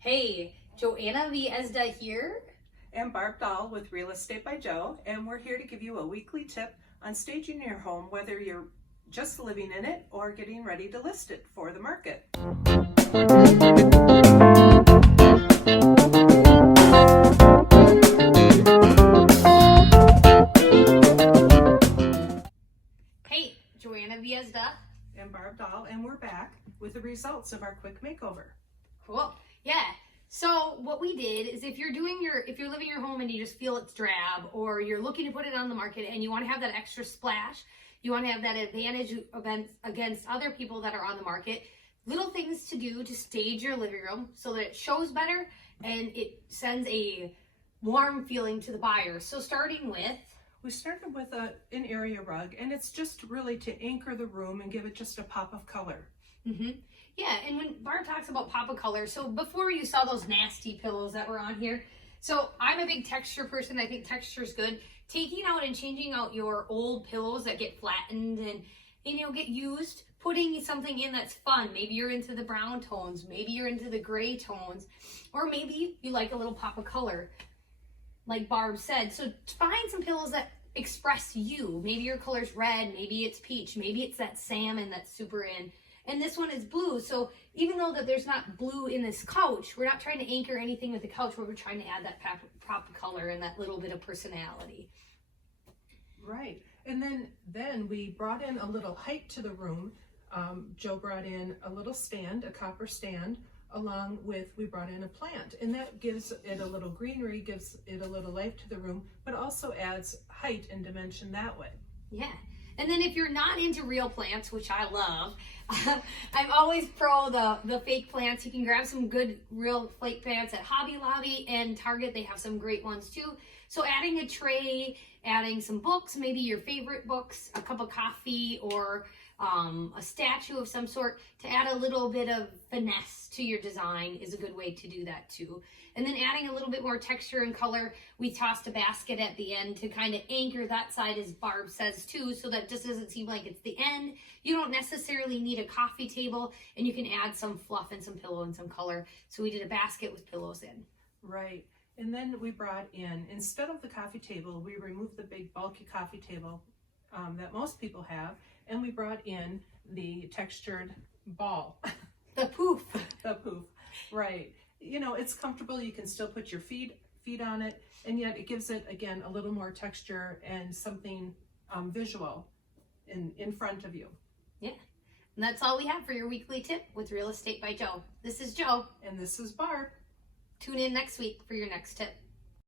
Hey, Joanna Viesda here. And Barb Dahl with Real Estate by Joe, and we're here to give you a weekly tip on staging your home, whether you're just living in it or getting ready to list it for the market. Hey, Joanna Viesda. And Barb Dahl, and we're back with the results of our quick makeover. Cool. Yeah. So what we did is if you're living in your home and you just feel it's drab, or you're looking to put it on the market and you want to have that extra splash, you want to have that advantage against other people that are on the market, little things to do to stage your living room so that it shows better and it sends a warm feeling to the buyer. So starting with, We started with an area rug, and it's just really to anchor the room and give it just a pop of color. Yeah, and when Barb talks about pop of color, so before you saw those nasty pillows that were on here, so I'm a big texture person. I think texture is good. Taking out and changing out your old pillows that get flattened and get used, putting something in that's fun. Maybe you're into the brown tones, maybe you're into the gray tones, or maybe you like a little pop of color, like Barb said. So find some pillows that express you. Maybe your color's red, maybe it's peach, maybe it's that salmon that's super in. And this one is blue. So even though that there's not blue in this couch, we're not trying to anchor anything with the couch, but we're trying to add that pop of color and that little bit of personality. Right. And then we brought in a little height to the room. Joe brought in a little stand, a copper stand, along with, we brought in a plant, and that gives it a little greenery, gives it a little life to the room, but also adds height and dimension that way. Yeah. And then if you're not into real plants, which I love, I'm always pro the fake plants. You can grab some good real fake plants at Hobby Lobby and Target. They have some great ones too. So adding a tray, adding some books, maybe your favorite books, a cup of coffee, or a statue of some sort to add a little bit of finesse to your design is a good way to do that too. And then adding a little bit more texture and color, we tossed a basket at the end to kind of anchor that side, as Barb says too, so that just doesn't seem like it's the end. You don't necessarily need a coffee table, and you can add some fluff and some pillow and some color. So we did a basket with pillows in. Right. And then we brought in, instead of the coffee table, we removed the big bulky coffee table that most people have, and we brought in the textured ball. The poof. The poof. Right. It's comfortable. You can still put your feet on it, and yet it gives it, again, a little more texture and something visual in front of you. Yeah. And that's all we have for your weekly tip with Real Estate by Joe. This is Joe. And this is Barb. Tune in next week for your next tip.